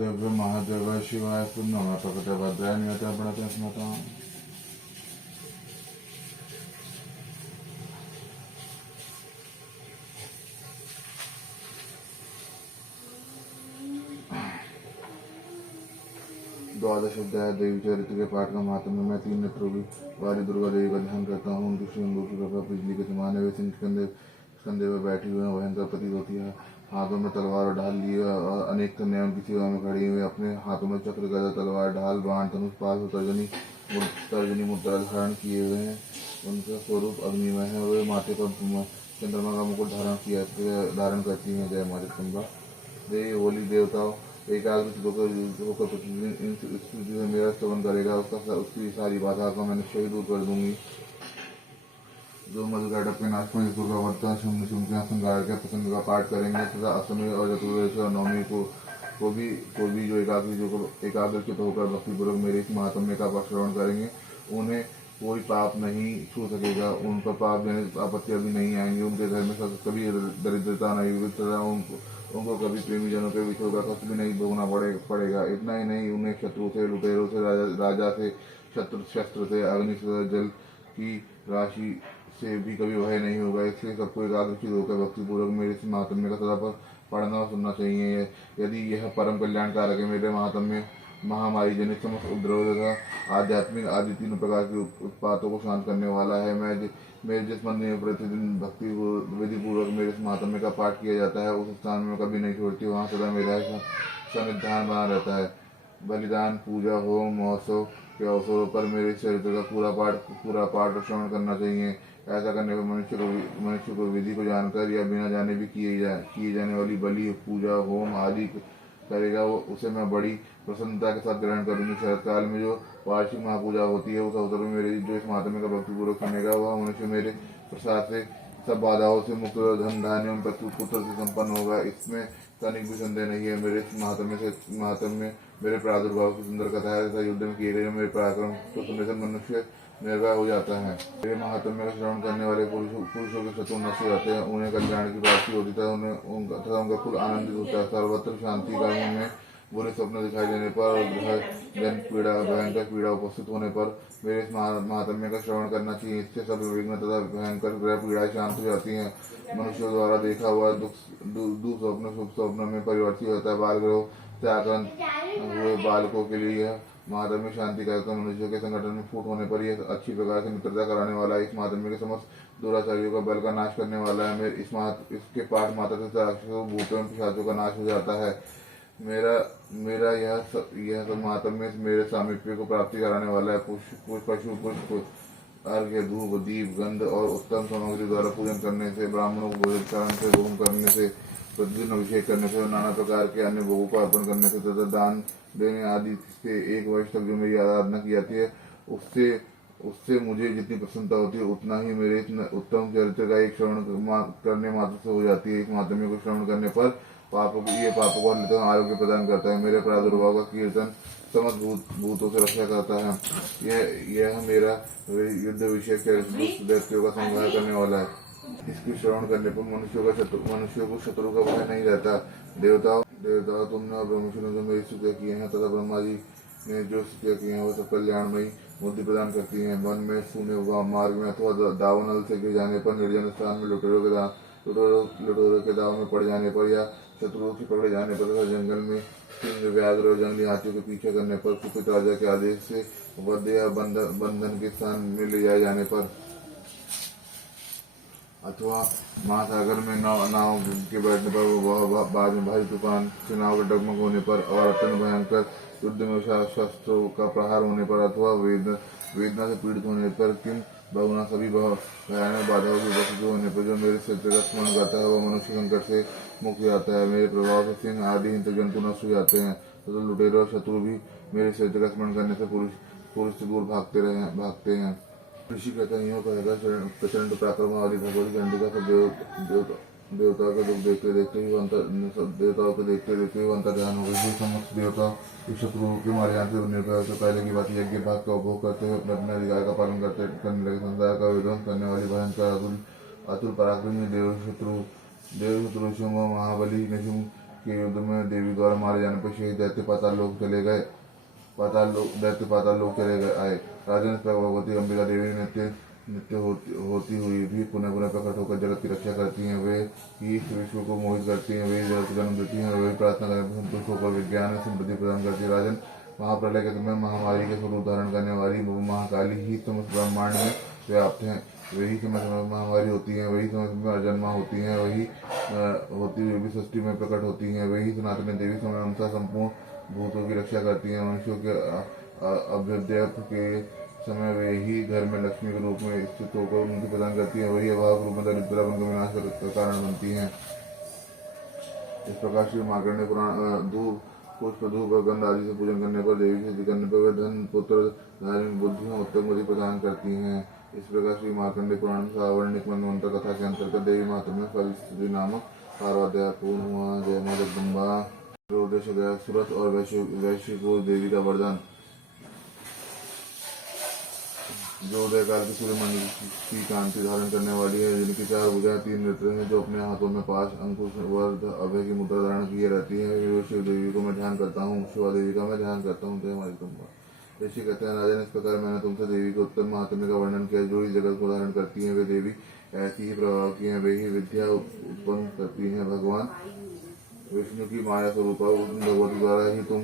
महादेव महादेव शिवाय नमः प्रकट भद्राय नियत प्रणत स्मृता। द्वादश अध्याय देवी चरित्र के पाठ का महात्म्य। मैं 3 नेत्रों वाली दुर्गा देवी का ध्यान करता हूँ। उनकी श्रीअंगों की प्रभा बिजली के समान है। वे कंधे पर बैठी हुए भयंकर प्रतीत होती है। हाथों में तलवार और ढाल लिए और अनेक कन्याएं उनकी सेवा में खड़ी हुई। अपने हाथों में चक्र गदा तलवार ढाल बाण धनुष पास और तर्जनी मुद्रा धारण किए हुए हैं। उनका स्वरूप अग्निमय है। वे माथे पर चंद्रमा का मुकुट धारण करती हैं। जय माता चंबा देवी बोली, देवताओं एकाग्र होकर प्रतिदिन से मेरा स्तवन करेगा, उसकी सारी बाधा को मैं निश्चय दूर कर दूंगी। जो मधुघाटक के नाश में दुर्गावर्ता संगार के प्रसंग का पाठ करेंगे तथा अष्टमी और चतुर्दशी और नवमी को भी जो एकाग्रचित होकर भक्तिपूर्वक मेरे इस महात्म्य का श्रवण करेंगे, उन्हें कोई पाप नहीं छू सकेगा। उन पर पाप जनित आपत्तियां भी नहीं आएंगी। उनके घर में कभी दरिद्रता नहीं होगी तथा उनको कभी प्रेमी जनों के विषयों का कष्ट भी नहीं भोगना पड़ेगा। इतना ही नहीं, उन्हें शत्रु से, लुटेरों से, राजा से, शस्त्र से, अग्नि से, जल की राशि से भी कभी भय नहीं होगा। इसलिए सबको एकाग्रचित होकर भक्तिपूर्वक मेरे इस महात्म्य का सदा पर पढ़ना और सुनना चाहिए। यदि यह परम कल्याणकारक है, मेरे महात्म्य महामारी जनित समस्त उपद्रव तथा आध्यात्मिक आदि 3 प्रकार के उत्पातों को शांत करने वाला है। मेरे जिस मंदिर में प्रतिदिन भक्ति विधि पूर्वक मेरे महात्म्य का पाठ किया जाता है, उस स्थान में कभी नहीं छोड़ती। वहाँ सदा मेरा सन्निधान बना रहता है। बलिदान, पूजा, होम, महोत्सव के अवसरों पर मेरे चरित्र का पूरा पाठ और श्रवण करना चाहिए। ऐसा करने पर मनुष्य को विधि को जानकर या बिना जाने भी किए जाने वाली बलि, पूजा, होम आदि करेगा, उसे मैं बड़ी प्रसन्नता के साथ ग्रहण करूंगी। शरद काल में जो वार्षिक महापूजा होती है, उस अवसर में मेरे जो इस महात्म्य का भक्तिपूर्वक सुनेगा, वह मनुष्य मेरे प्रसाद से सब बाधाओं से मुक्त, धन धान्य एवं पुत्र से संपन्न होगा। इसमें तनिक भी संदेह नहीं है। मेरे महात्म्य मेरे प्रादुर्भाव की सुंदर कथा है तथा युद्ध में किए गए मेरे पराक्रम को सुनने से मनुष्य निर्भय हो जाता है। मेरे महात्म्य का श्रवण करने वाले पुरुषों के शत्रु नष्ट हो जाते हैं। उन्हें कल्याण की प्राप्ति होती है तथा उनका कुल आनंदित होता है। सर्वत्र शांति का में बुरे स्वप्न दिखाई देने पर और जन पीड़ा, भयंकर पीड़ा उपस्थित होने पर मेरे इस महात्म्य का श्रवण करना चाहिए। इससे सब विघ्न तथा भयंकर ग्रह पीड़ाएं शांत हो जाती हैं। मनुष्यों द्वारा देखा हुआ दुस्वप्न शुभ स्वप्न में परिवर्तित होता है। बाल ग्रहों से आक्रांत हुए बालकों के लिए महात्म्य शांति का मनुष्यों के संगठन में फूट होने पर यह अच्छी प्रकार से मित्रता कराने वाला है। इस महात्म्य के समस्त दुराचारियों का बल का नाश करने वाला है। इसके पाठ माता से राक्षसों, भूतों एवं पिशाचों का नाश हो जाता है। मेरा यह सब महात्म्य मेरे सामीप्य को प्राप्ति कराने वाला है। पशु पुष्प, अर्घ्य, धूप, दीप, गंध और उत्तम सामग्री द्वारा पूजन करने से, ब्राह्मणों को भोजन कराने से, होम करने से, प्रतिदिन अभिषेक करने से, नाना प्रकार के अन्य भोगों को अर्पण करने से तथा दान देने आदि से 1 वर्ष तक जो मेरी आराधना की जाती है, उससे मुझे जितनी प्रसन्नता होती है, उतना ही मेरे उत्तम चरित्र का एक श्रवण करने मात्र से हो जाती है। इस महात्म्य को श्रवण करने पर पापों को आरोग्य प्रदान करता है। मेरे प्रादुर्भाव का कीर्तन समस्त भूतों से रक्षा करता है। यह मेरा युद्ध विषय व्यक्तियों का संहार करने वाला है। इसके श्रवण करने पर मनुष्यों को शत्रु का भय नहीं रहता। देवताओं तुमने और ब्रह्मशु ने जो मेरी स्तुतियां की हैं तथा ब्रह्मा जी ने जो स्तुतियां की हैं, वह सब कल्याणमयी बुद्धि प्रदान करती हैं। वन में, सूने मार्ग में अथवा दावानल से गिर जाने पर, निर्जन स्थान में लुटेरों के दाव में पड़ जाने पर या शत्रुओं की पकड़े जाने पर तथा जंगल में सिंह, व्याघ्र और जंगली हाथियों के पीछे करने पर, कुपित राजा के आदेश से वध या बंधन के स्थान में ले जाए जाने पर, अथवा महासागर में नाव के बैठने पर, बाद में भारी तूफान से नाव के डगमग होने पर और अत्यंत भयंकर युद्ध में शस्त्रों का प्रहार होने पर, अथवा वेदना से पीड़ित होने पर, किम बहुना सभी भयानक बाधाओं की उपस्थिति होने पर जो मेरे चरित्र का स्मरण करता है, वह मनुष्य संकट से मुक्त हो जाता है। मेरे प्रभाव से सिंह आदि हिंसक जंतु नष्ट हो जाते हैं तथा लुटेरे और शत्रु भी मेरे चरित्र का स्मरण करने से पुरुष से दूर भागते हैं। ऋषि कहते हैं, यूँ कहेगा प्रचंड पराक्रम वाली भगवती चंडिका सब देवताओं को देखते देखते हुए अंतर्ध्यान हो गई। समस्त देवताओं के शत्रुओं के मारे जाने से निर्भय से पहले की बात यज्ञ भाग का उपभोग करते हुए अपने अधिकार का पालन करने लगे। संसार का विध्वंस करने वाली भयंकर अतुल पराक्रमी देव शत्रु महाबली के युद्ध में देवी द्वारा मारे जाने पर शहीद दैत्य पाताल लोक चले गए। दैत्य पाताल लोक चले गए आए। राजन भगवती अंबिका देवी नित्य नित्य होती हुई भी पुनः पुनः प्रकट होकर जगत की रक्षा करती हैं। वे ही विश्व को मोहित करती हैं, वे जगत को जन्म देती हैं, वही प्रार्थना करने पर संतुष्ट होकर विज्ञान में समृद्धि प्रदान करती है। राजन, महाप्रलय के समय महामारी के स्वरूप धारण करने वाली महाकाली ही समस्त ब्रह्मांड में व्याप्त हैं। वही समय समय महामारी होती है, वही समय समय अजन्मा होती हैं, वही होती हुई भी सृष्टि में प्रकट होती हैं। वही सनातन देवी समय अनुसार संपूर्ण भूतों की रक्षा करती हैं। मनुष्यों के अभ्युदय के समय वे ही घर में लक्ष्मी के रूप में स्थित होकर उनकी प्रदान करती है। वही अभाव रूप में दरिद्रता का विनाश का कारण बनती है। इस प्रकार श्री मार्कंडेय पुराण धूप पुष्प धूप और गंध आदि से पूजन करने पर देवी सिद्धि करने पर वे धन पुत्र धार्मिक बुद्धियों उत्तम गति प्रदान करती हैं। इस प्रकार श्री मार्कंडेय पुराण सावर्णिक मंत्र कथा के अंतर्गत देवी महात्म्य फलश्रुति नामक पार्वाध्याय पूर्ण हुआ। जय मां जगदम्बा। उद्देश्य गया सूरत और वैश्य को देवी का वरदान। जो उदय काल की सूर्य मंडल की कांति धारण करने वाली है, जिनकी चार भुजाएं तीन नेत्र हैं, जो अपने हाथों में पाश अंकुश वर्ध अभय की मुद्रा धारण किए रहती है, शिव देवी को मैं ध्यान करता हूँ, शिवा देवी का मैं ध्यान करता हूँ। जय मां जगदम्बा। ऋषि कहते हैं, राजन, इस प्रकार मैंने तुमसे देवी के उत्तम महात्म्य का वर्णन किया। जो इस जगत को धारण करती है वे देवी ऐसी ही प्रभाव की है, वे ही विद्या उत्पन्न करती है। भगवान विष्णु की माया स्वरूप भगवती द्वारा ही तुम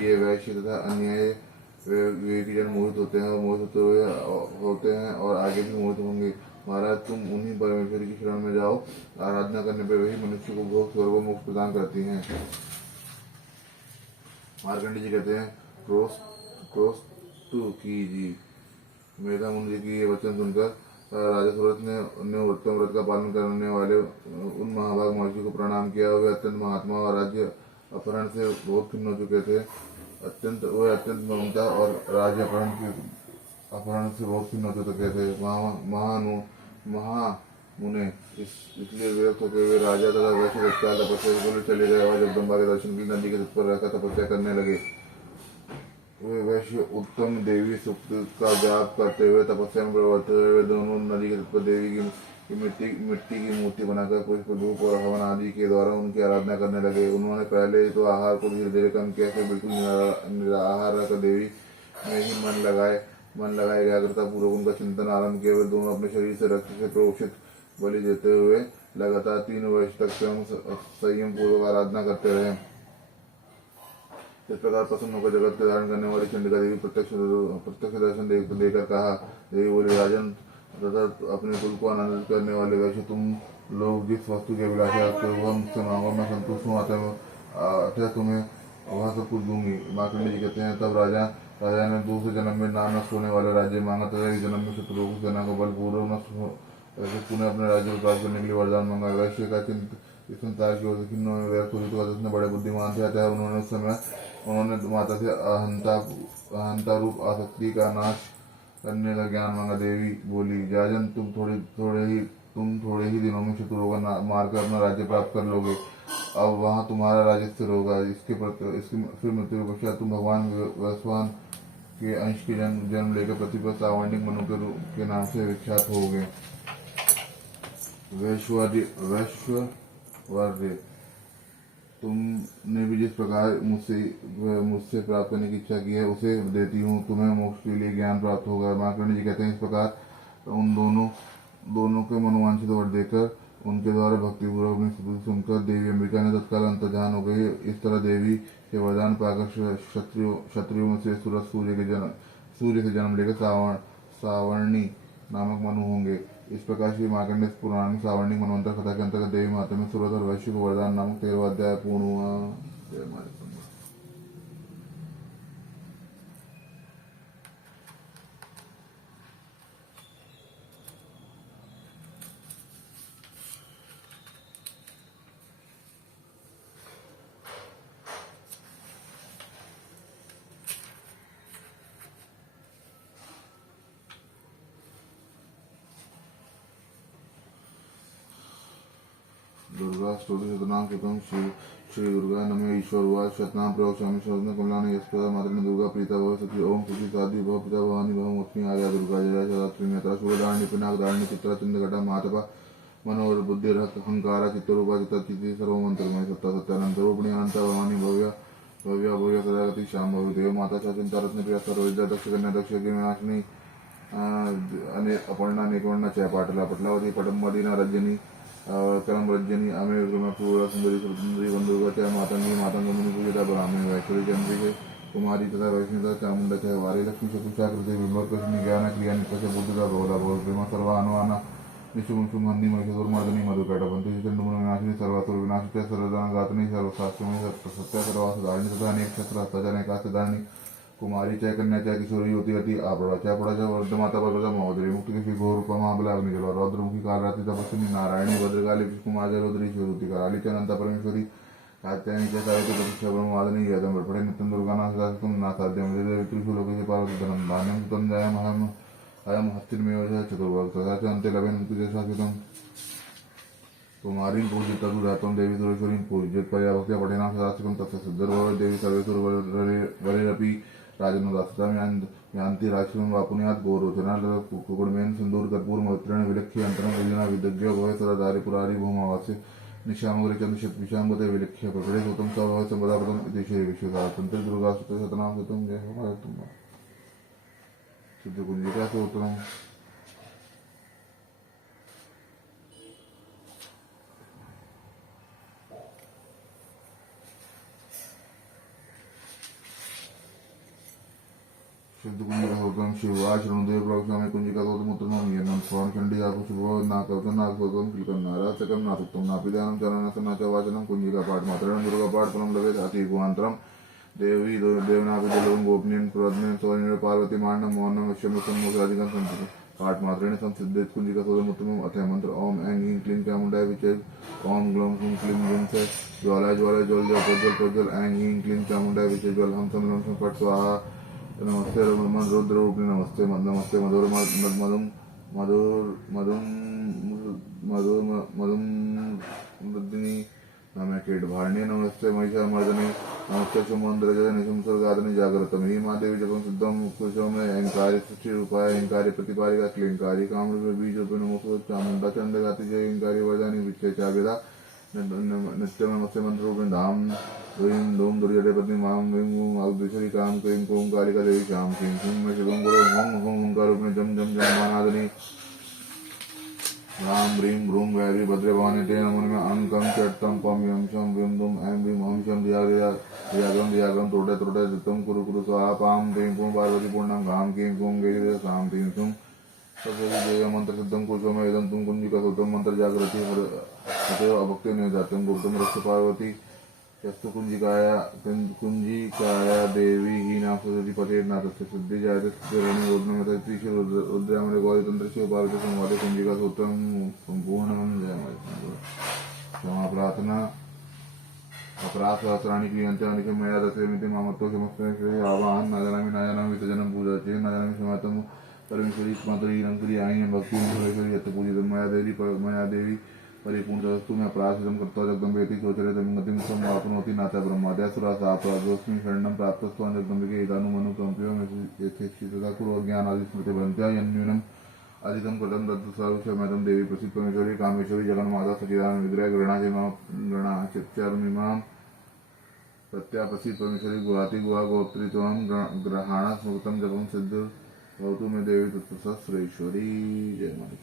ये वैश्य तथा अन्य वे जन मोहित होते हैं और मोहित होते हैं और आगे भी मोहित होंगे। महाराज, तुम उन्हीं परमेश्वरी की शरण में जाओ। आराधना करने पर वही मनुष्य को भोग स्वर्ग मोक्ष प्रदान करती हैं। मार्कंडेय जी कहते हैं, क्रोस टू की जी। मेधा मुनि जी की ये वचन सुनकर राजा सूरत ने उत्तम व्रत का पालन करने वाले उन महाभाग महर्षि को प्रणाम किया। वे अत्यंत महात्मा और राज्य अपहरण से बहुत खिन्न हो चुके थे। अत्यंत ममता और राज्य अपहरण से बहुत खिन्न हो चुके थे। महामुने इसलिए विरक्त होकर वे राजा तथा वैश्य तत्काल तपस्या के लिए चले गए और जगदम्बा के दर्शन के लिए नदी के तट पर रहकर तपस्या करने लगे। वे वैश्य उत्तम देवी सुक्त का जाप करते हुए तपस्या में प्रवर्तित हुए। वे दोनों नदी के तट पर देवी की मिट्टी की मूर्ति बनाकर पुष्प धूप और हवन आदि के द्वारा उनकी आराधना करने लगे। उन्होंने पहले तो आहार को धीरे धीरे कम किया, फिर बिल्कुल निराहार रहकर देवी में ही मन लगाए एकाग्रता पूर्वक उनका चिंतन आरंभ किया। वे दोनों अपने शरीर से रक्त से प्रोक्षित बलि देते हुए लगातार 3 वर्ष तक संयम पूर्वक आराधना करते रहे। इस प्रकार प्रसन्न होकर जगत के धारण करने वाली चंडिका देवी प्रत्यक्ष दर्शन देकर कहा, देवी बोली, राजन तथा अपने कुल को आनंदित करने वाले वैश्य, तुम लोग जिस वस्तु की अभिलाषा रखते हो वह मुझसे मांगो, मैं संतुष्ट हूँ, अतः तुम्हें वह सब कुछ दूंगी। मार्कंडेय जी कहते हैं, तब राजा ने दूसरे जन्म में नष्ट होने वाले राज्य मांगा तथा इस जन्म में शत्रुओं की सेना को बलपूर्वक नष्ट हो पुनः अपने राज्य को प्राप्त करने के लिए वरदान मांगा। वैश्य का इस संसार की ओर से खिन्न में बड़े बुद्धिमान थे, अतः उन्होंने माता से अहंता रूप आसक्ति का नाश करने का ज्ञान मांगा। देवी बोली, राजन, तुम थोड़े ही दिनों में शत्रुओं का मारकर अपना राज्य प्राप्त कर लोगे। अब वहाँ तुम्हारा राज्य स्थिर होगा। इसके फिर मृत्यु के पश्चात तुम भगवान वैश्वान के अंश के जन्म लेकर पृथ्वी पर सावर्णिक मनु के नाम से विख्यात होगे। वैश्वर्य, तुमने भी जिस प्रकार मुझसे प्राप्त करने की इच्छा की है उसे देती हूँ, तुम्हें मोक्ष के लिए ज्ञान प्राप्त होगा। मार्कंडेय जी कहते हैं, इस प्रकार उन दोनों के मनोवांछित वर देकर उनके द्वारा भक्तिपूर्वक अपनी स्तुति सुनकर देवी अंबिका ने तत्काल अंतर्धान हो गई। इस तरह देवी के वरदान पाकर क्षत्रियों में से सूर्य से जन्म लेकर सावर्णी नामक मनु होंगे। इस प्रकार श्री मार्कंडेय पुराण में सावर्णिक मनवंतर कथा के अंतर्गत देवी माता में सूरत और वैश्य को वरदान नामक 13वां अध्याय पूर्ण हुआ। जय मां जगदम्बा। दुर्गा स्तोत्र शतनाम कृतम श्री दुर्गा नमे ईश्वरवाद शतनाम प्रवक्ष्यामि शरण्य कमलानि यस्कदा मातृ दुर्गा प्रीता भव सखी ओम सुखी साध्वी भव पिता भवानी भव मुक्ति आर्या दुर्गा जया सदात्री नेता शुभधारणी पिनाक धारणी चित्रा चंद्रघटा मातपा मनोहर बुद्धि अहंकार चित्तरूपा चित्तिथि सर्वमंत्रमय सत्ता सत्यानंद रूपिणी अनंत भवानी भव्य भव्य भव्य सदागति श्याम भव्य देव माता चिंता रत्न प्रिया सर्वविद्या दक्ष कन्या दक्ष विनाशिनी अपर्णा निकोणा चय पाटला पटलावती पटमदीना रजनी करम रजनी अमे पूरा सुंदरी सुंदरी बंधुगा चय मातंगी मातंग मुनि पूजिता ब्राह्मणी वैश्वरी चंद्रिके कुमारी तथा वैष्णवता चामुंडा चय वारी लक्ष्मी चतुषा कृति विमल कृष्ण ज्ञान क्रिया नित्य बुद्धिदा बहुला बहु प्रेम सर्वानुवाना निशुम शुमहन्नी महिषासुरमर्दिनी मधुकैटभंति चंडमुन विनाशिनी सर्वासुर विनाशित सर्वदान गातनी सर्वशास्त्रमय सत्य सर्वासधारिणी तथा अनेक शस्त्र हस्ताचानेकास्तारिणी कुमारी चय कन्या चय किशोरी होती अति आपड़ा चय पड़ा चय वर्धमाता पर्वता महोदरी मुक्ति के गौर महाबलाग्नि जल रौद्रमुखी कालरात्रि तपस्विनी नारायणी भद्रकाली कुमार रुद्री शिवरूति कराली च अनंता परमेश्वरी कात्यायनी च सावित्री प्रतिष्ठा ब्रह्मादनी यदम बड़पड़े नित्यं दुर्गानाथ तुम नाथाद्यम त्रिशूल लोके पार्वती धनम धान्यम तम जयम अहम अयम हस्तिर्मेव चतुर्वर्ग तथा च अन्ते लभेन शाश्वतम् कुमारीं पूजित तदुदातं देवी सुरेश्वरीं पूजित पर्या भक्त्या पठेनां सदाशिवं तस्य सिद्धर्भव देवी सर्वेश्वरवरेरपि राजनुदासतां यान्ति राशिवं वापुन्यात् गौरोचना कुकुडमेन सिन्दूर कर्पूर मवित्रेण विलक्ष्य अन्तरं विजना विदग्ध्यो भवे सदा दारि पुरारि भूमावास्य निशामगरे चन्द्रशतविशाम्बते विलक्ष्य प्रकटे सुतं स भवे सम्पदापदम् इति श्री विश्वसारतन्त्र दुर्गा शतनाम सुतं जय हो भारतम् सिद्ध कुंजिका स्तोत्रम् शुद्ध कुंजिका स्तोत्रम् शिवा शृणुदेव प्रवक्ष्यामि कुंजिका स्तोत्रमुत्तमं येनं स्वान् चण्डिकाकु शुभो नाकवचं नाकस्तोत्रं किल्कन्नारा सकं नासुक्तं नापिदानं चरणस्य न च वाचनं कुंजिका पाठ मात्रेण दुर्गा पाठ फलं लभेत् अति गुहान्तरम् देवी देवनापि जलवं गोपनीयं प्रज्ञं सौर्यं पार्वती माण्डं मौनं विश्वमित्रं मोक्षादिकं संस्कृतं पाठ मात्रेण संसिद्धेत् कुंजिका स्तोत्रमुत्तमम् अथ मंत्र ओम ऐं ह्रीं क्लीं चामुण्डाय विचे ओम ग्लौं हुं क्लीं गुं से ज्वालाय ज्वालाय ज्वल ज्वल प्रज्वल प्रज्वल ऐं ह्रीं क्लीं चामुण्डाय विचे ज्वल हम सम लम फट स्वाहा नमस्ते रमण रुद्र रूपिणी नमस्ते नमस्ते मधुर मधुम मधुर मधुम मधुर मधुम मृदिनी नमे कीट भारणी नमस्ते महिषामर्दने नमस्ते शुमंद्रजने संसर्गादने जागृतम ही महादेवी जपम सिद्धम कुशम अहंकारी सृष्टि रूपाय अहंकारी प्रतिपालिका क्लिंकारी कामरूप बीज रूप नमो चामुंडा चंड गाति जय अहंकारी वरदानी विच्छे चावेदा नित्य नमस्ते मंत्र रूप धाम ह्रीं धूम दुर्जटे पत्नी माम ह्रीं गूं अग्निश्वरी काम क्रीं क्रूं कालिका देवी श्याम क्रीं क्रूं में शिवं गुरु हं हं ओंकार रूपिणी जम जम जम मानादनी राम ह्रीं भ्रूं वैरी भद्रे भवानी ते नमो नमः अंकं चट्टं पं यं शं विं दुं ऐं ह्रीं हं शं धियाग्रं त्रोटे त्रोटे धृतं कुरु कुरु स्वाहा पां ह्रीं पूं पार्वती पूर्णं घां क्रीं क्रूं गैरी सां ह्रीं सुं तत्सविजय मंत्र सिद्धं कुशोम इदं तुं कुंजिका स्तोत्रं मंत्र जागृति तथैव अभक्ति निजातं गुप्तं रक्ष पार्वती यस्तु कुंजिकाया देवी ही नाम सदति पते नाथस्य सिद्धि जायते स्थिरणे रोदनमते त्रिशूल रुद्रामले गौरी तंत्रस्य पार्वती संवादे कुंजिका स्तोत्रं संपूर्णं जयमय क्षमा प्रार्थना अपराध सहस्राणि क्रियन्ते अनिशं मया दशमिति मामत्तो समस्ते श्री आवाहन न जानामि विसर्जनं पूजा चेत् न जानामि समातम परमेश्वरी मातरी रंकरी आई भक्ति सुरेश्वरी यत् पूजितं मया देवी परिपूर्णस्तु में अपराधितं कृत्वा जगदम्बेति शोचरे गतिं समाप्नोति नाथा ब्रह्माद्यासुरासाप्राजोऽस्मि शरणं प्राप्तस्त्वां जगदम्बिके इदानुमनुकम्प्यो यथेच्छितता कुरु ज्ञानादिस्मृतिभ्रन्त्या यन्यूनम् अधिकं कृतं तत्सर्वस्वमेतं देवी प्रसीद परमेश्वरी कामेश्वरी जगन्माता सच्चिदानंद विग्रह गृणाचित्यारुमिमां प्रत्याप्रसीद परमेश्वरी गुहाति गुहा गोत्री त्वं ग्रहाण स्मृतं जपं सिद्ध भवतु मे देवी तत्प्रसाद सुरेश्वरी जय माता।